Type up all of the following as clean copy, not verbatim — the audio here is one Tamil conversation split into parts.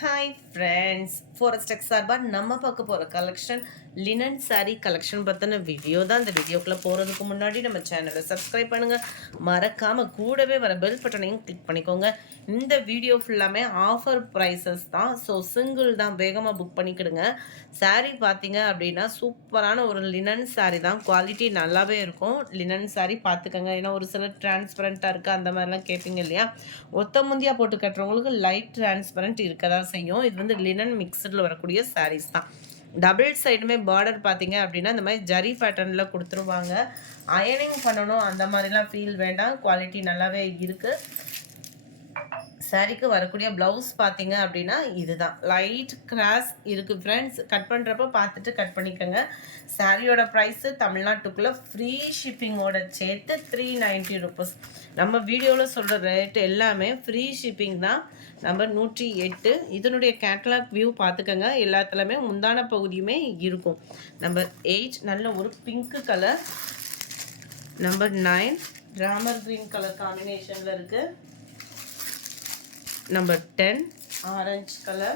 ஹாய் ஃப்ரெண்ட்ஸ், ஃபாரஸ்ட் டெக் சார்பாக நம்ம பார்க்க போகிற கலெக்ஷன் லினன் சாரீ கலெக்ஷன் பற்றின வீடியோ தான். இந்த வீடியோக்குள்ளே போகிறதுக்கு முன்னாடி நம்ம சேனலை சப்ஸ்கிரைப் பண்ணுங்கள், மறக்காமல் கூடவே வர பெல் பட்டனையும் கிளிக் பண்ணிக்கோங்க. இந்த வீடியோ ஃபுல்லாமே ஆஃபர் ப்ரைஸஸ் தான், ஸோ சிங்கிள் தான், வேகமாக புக் பண்ணிக்கிடுங்க. சாரீ பார்த்தீங்க அப்படின்னா சூப்பரான ஒரு லினன் சாரீ தான், குவாலிட்டி நல்லாவே இருக்கும். லினன் சாரீ பார்த்துக்கோங்க, ஏன்னா ஒரு சிலர் டிரான்ஸ்பரண்ட்டாக இருக்குது அந்த மாதிரிலாம் கேட்பீங்க இல்லையா. ஒத்த முந்தியாக போட்டு கட்டுறவங்களுக்கு லைட் டிரான்ஸ்பரண்ட் இருக்க தான் செய்யும். இது வந்து லினன் மிக்சடில் வரக்கூடிய சாரீஸ் தான். டபுள் சைடுமே பார்டர் பார்த்தீங்க அப்படின்னா இந்த மாதிரி ஜரி பேட்டர்னில் கொடுத்துருவாங்க. அயனிங் பண்ணணும் அந்த மாதிரிலாம் ஃபீல் வேண்டாம், குவாலிட்டி நல்லாவே இருக்குது. சாரீக்கு வரக்கூடிய ப்ளவுஸ் பார்த்தீங்க அப்படின்னா இதுதான், லைட் கிராஸ் இருக்குது ஃப்ரெண்ட்ஸ். கட் பண்ணுறப்ப பார்த்துட்டு கட் பண்ணிக்கோங்க. சாரியோட ப்ரைஸு தமிழ்நாட்டுக்குள்ளே ஃப்ரீ ஷிப்பிங்கோட சேர்த்து 390 ருபீஸ். நம்ம வீடியோவில் சொல்கிற ரேட் எல்லாமே ஃப்ரீ ஷிப்பிங் தான். நம்பர் 108. இதனுடைய கேட்டலாக் வியூ பார்த்துக்கோங்க, எல்லாத்துலேயுமே முந்தான பகுதியுமே இருக்கும். நம்பர் 8 நல்ல ஒரு pink colour. Number 9 Ramar green colour காம்பினேஷனில் இருக்குது. Number 10 orange color.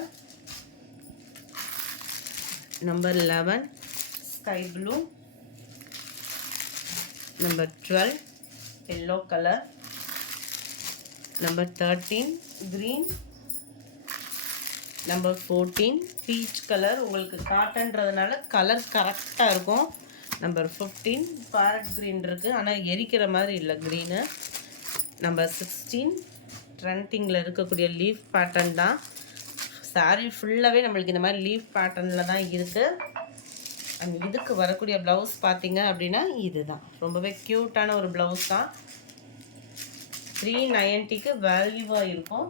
Number 11 sky blue. Number 12 yellow color. Number 13 green. Number 14 peach color. உங்களுக்கு காட்டன்றதுனால கலர் கரெக்டாக இருக்கும். Number 15 parrot green இருக்குது, ஆனால் எரிக்கிற மாதிரி இல்லை க்ரீனு. Number 16 ட்ரெண்டிங்கில் இருக்கக்கூடிய லீஃப் பேட்டர்ன் தான். சாரீ ஃபுல்லாகவே நம்மளுக்கு இந்த மாதிரி லீஃப் பேட்டர்னில் தான் இருக்குது. அண்ட் இதுக்கு வரக்கூடிய ப்ளவுஸ் பார்த்தீங்க அப்படின்னா இதுதான், ரொம்பவே க்யூட்டான ஒரு ப்ளவுஸ் தான். 390க்கு வேல்யூவாக இருக்கும்.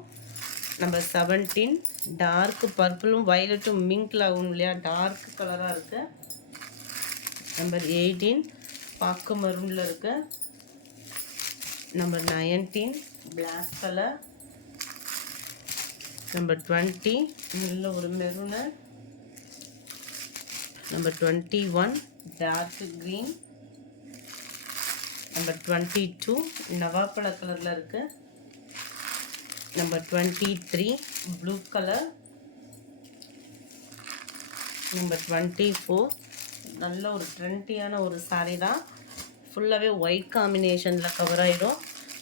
நம்பர் 17 டார்க் பர்பிளும் வயலட்டும் மிங்கில் ஆகும் இல்லையா, டார்க் கலராக இருக்குது. நம்பர் 18 பாக்கு மரூனில் இருக்குது. Number 19 black colour. நம்பர் 20 நல்ல ஒரு maroon. Number 21 dark green. Number 22 நவாப்பழ கலரில் இருக்குது. Number 23 blue colour. நம்பர் 24 நல்ல ஒரு ட்ரெண்டியான ஒரு சாரீ தான், ஃபுல்லாகவே ஒயிட் காம்பினேஷனில் கவர் ஆகிடும்.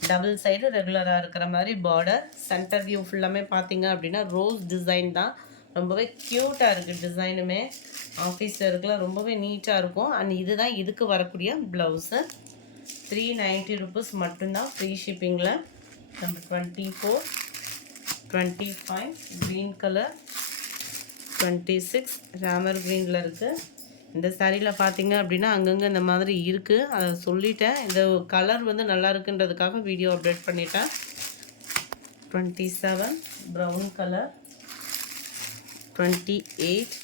டபுள் சைடு ரெகுலராக இருக்கிற மாதிரி பார்டர். சென்டர் வியூ ஃபுல்லாமே பார்த்தீங்க அப்படின்னா ரோஸ் டிசைன் தான், ரொம்பவே க்யூட்டாக இருக்குது டிசைனுமே. ஆஃபீஸில் இருக்கல ரொம்பவே நீட்டாக இருக்கும். அண்ட் இதுதான் இதுக்கு வரக்கூடிய ப்ளவுஸு. 390 ருபீஸ் மட்டும்தான் ஃப்ரீ ஷிப்பிங்கில். Number 24 25 green colour. 26 ராமர் க்ரீனில் இருக்குது. இந்த சாரியில் பார்த்தீங்க அப்படின்னா அங்கங்கே இந்த மாதிரி இருக்குது, அதை சொல்லிட்டேன். இந்த கலர் வந்து நல்லா இருக்குன்றதுக்காக வீடியோ அப்டேட் பண்ணிட்டேன். 27 ப்ரௌன் கலர். 28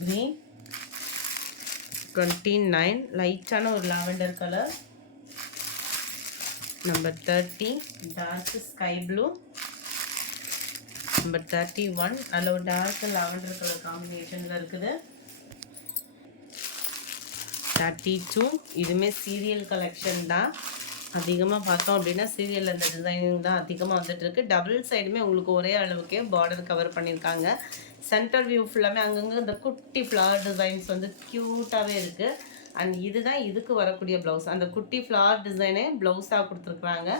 க்ரீன். 29 லைட்டான ஒரு lavender colour. Number 30 dark sky blue. Number 31 நல்ல ஒரு டார்க் லாவெண்டர் கலர் காம்பினேஷனில் இருக்குது. 32 இதுவுமே சீரியல் கலெக்ஷன் தான். அதிகமாக பார்த்தோம் அப்படின்னா சீரியல் அந்த டிசைனிங் தான் அதிகமாக வந்துட்டுருக்கு. டபுள் சைடுமே உங்களுக்கு ஒரே அளவுக்கே பார்டர் கவர் பண்ணியிருக்காங்க. சென்டர் வியூ ஃபுல்லாமே அங்கங்கே இந்த குட்டி ஃப்ளவர் டிசைன்ஸ் வந்து க்யூட்டாகவே இருக்குது. அண்ட் இதுதான் இதுக்கு வரக்கூடிய ப்ளவுஸ். அந்த குட்டி ஃப்ளவர் டிசைனே ப்ளவுஸாக கொடுத்துருக்குறாங்க.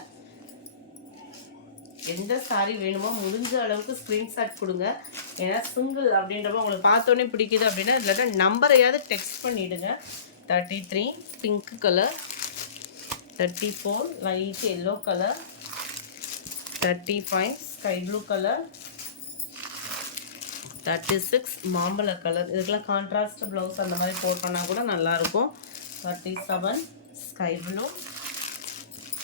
எந்த சாரீ வேணுமோ முடிஞ்ச அளவுக்கு ஸ்க்ரீன்ஷாட் கொடுங்க, ஏன்னா சிங்கிள் அப்படின்றப்ப உங்களுக்கு பார்த்தோன்னே பிடிக்குது அப்படின்னா இல்லாட்டா நம்பரையாவது டெக்ஸ்ட் பண்ணிவிடுங்க. 33 pink colour. 34 light yellow colour. 35 sky blue colour. 36 மாம்பழ கலர். இதுக்கெல்லாம் கான்ட்ராஸ்ட் ப்ளவுஸ் அந்த மாதிரி போட்டோன்னா கூட நல்லாயிருக்கும். 37 sky blue.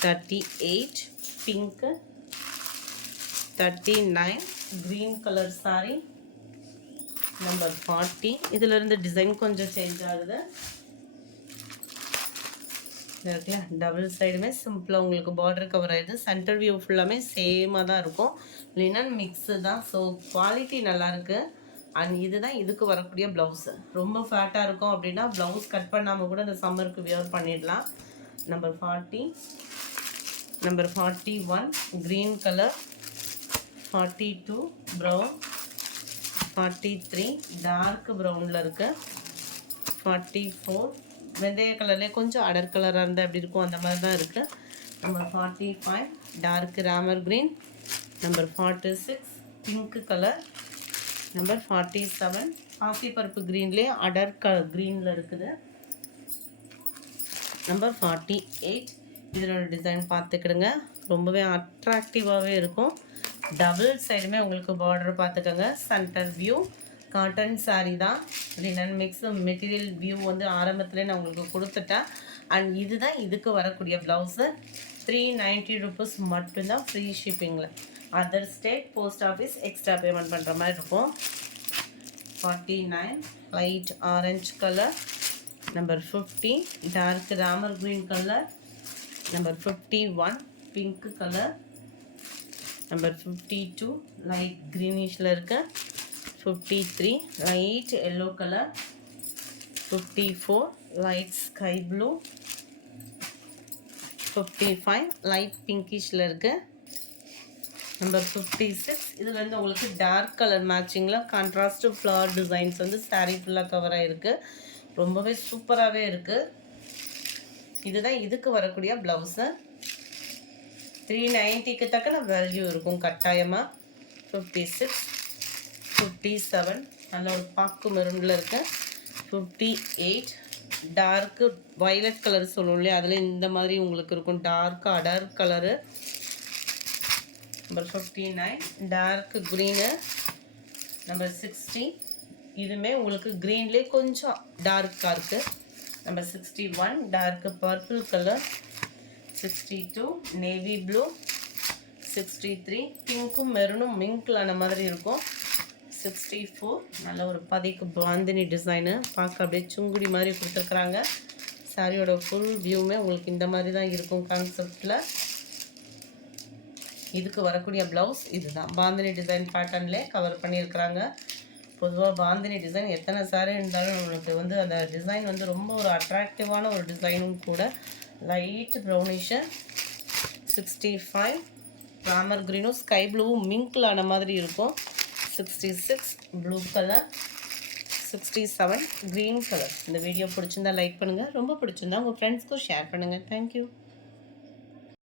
38 pink. 39 green colour sorry. Number 40 இதிலிருந்து டிசைன் கொஞ்சம் சேஞ்ச் ஆகுது. இருக்குல்ல, டபுள் சைடுமே சிம்பிளாக உங்களுக்கு பார்டர் கவர் ஆகிடுது. சென்டர் வியூ ஃபுல்லாமே சேமாக தான் இருக்கும். லினன் மிக்ஸு தான், ஸோ குவாலிட்டி நல்லாயிருக்கு. அண்ட் இதுதான் இதுக்கு வரக்கூடிய ப்ளவுஸு. ரொம்ப ஃபேட்டாக இருக்கும் அப்படின்னா ப்ளவுஸ் கட் பண்ணாமல் கூட இந்த சம்மருக்கு வியர் பண்ணிடலாம். Number 40 number 41 green colour. 42 brown. 43 dark ப்ரௌனில் இருக்குது. 44 வெந்தய கலர்லேயே கொஞ்சம் அடர் கலராக இருந்தால் எப்படி இருக்கும் அந்த மாதிரி தான் இருக்குது. Number 45 dark Ramar green. Number 46 pink colour. Number 47 பாசிப்பருப்பு க்ரீன்லேயே அடர் க்ரீனில் இருக்குது. நம்பர் 48 இதனோட டிசைன் பார்த்துக்கிடுங்க, ரொம்பவே அட்ராக்டிவாகவே இருக்கும். டபுள் சைடுமே உங்களுக்கு பார்டர் பார்த்துக்கோங்க. சென்டர் வியூ காட்டன் சாரீ தான். லினன் மிக்ஸ் மெட்டீரியல் வியூ வந்து ஆரம்பத்தில் நான் உங்களுக்கு கொடுத்துட்டேன். அண்ட் இதுதான் இதுக்கு வரக்கூடிய ப்ளவுஸு. 390 ருபீஸ் மட்டும்தான் ஃப்ரீ ஷிப்பிங்கில். Other state post office extra payment பண்ணுற மாதிரி இருக்கும். 49 light orange colour. Number 50 dark Ramar green colour. Number 51 pink colour. Number 52 light க்ரீனிஷில் இருக்க. 53 light yellow colour. 54 light sky blue. 55 light பிங்கிஷில் இருக்கு. நம்பர் 56 இதில் வந்து உங்களுக்கு டார்க் கலர் மேட்சிங்கில் கான்ட்ராஸ்ட் ஃப்ளவர் டிசைன்ஸ் வந்து சாரீ ஃபுல்லாக கவர் ஆகிருக்கு. ரொம்பவே சூப்பராகவே இருக்குது. இதுதான் இதுக்கு வரக்கூடிய ப்ளவுஸு. 390க்கு தக்கன வேல்யூ இருக்கும் கட்டாயமாக. 56 57 நல்ல ஒரு பாக்கு மெரூனில் இருக்கு. 58 டார்க்கு வயலட் கலர் சொல்லுவோம் இல்லையா, அதில் இந்த மாதிரி உங்களுக்கு இருக்கும் டார்க் அடர் colour. Number 59 dark green. Number 60 இதுவுமே உங்களுக்கு க்ரீன்லேயே கொஞ்சம் டார்க்காக இருக்குது. Number 61 dark purple colour. 62 navy blue. 63 பிங்க்கும் மெரூனும் மிங்கிளான மாதிரி இருக்கும். 64 நல்ல ஒரு பதிக்கு பாந்தினி டிசைனு, பார்க்க அப்படியே சுங்குடி மாதிரி கொடுத்துருக்குறாங்க. சாரியோட ஃபுல் வியூமே உங்களுக்கு இந்த மாதிரி தான் இருக்கும் கான்செப்டில். இதுக்கு வரக்கூடிய ப்ளவுஸ் இதுதான். பாந்தினி டிசைன் பேட்டர்ன்லேயே கவர் பண்ணியிருக்கிறாங்க. பொதுவாக பாந்தினி டிசைன் எத்தனை சாரீ இருந்தாலும் நம்மளுக்கு வந்து அந்த டிசைன் வந்து ரொம்ப ஒரு அட்ராக்டிவான ஒரு டிசைனும் கூட. லைட் ப்ரௌனிஷு. 65 ராமர் க்ரீனும் ஸ்கை ப்ளூவும் மிங்கிளான மாதிரி இருக்கும். 66 ப்ளூ கலர். 67 green colour. இந்த வீடியோ பிடிச்சிருந்தா லைக் பண்ணுங்கள், ரொம்ப பிடிச்சிருந்தா உங்கள் ஃப்ரெண்ட்ஸ்க்கும் ஷேர் பண்ணுங்கள். தேங்க்யூ.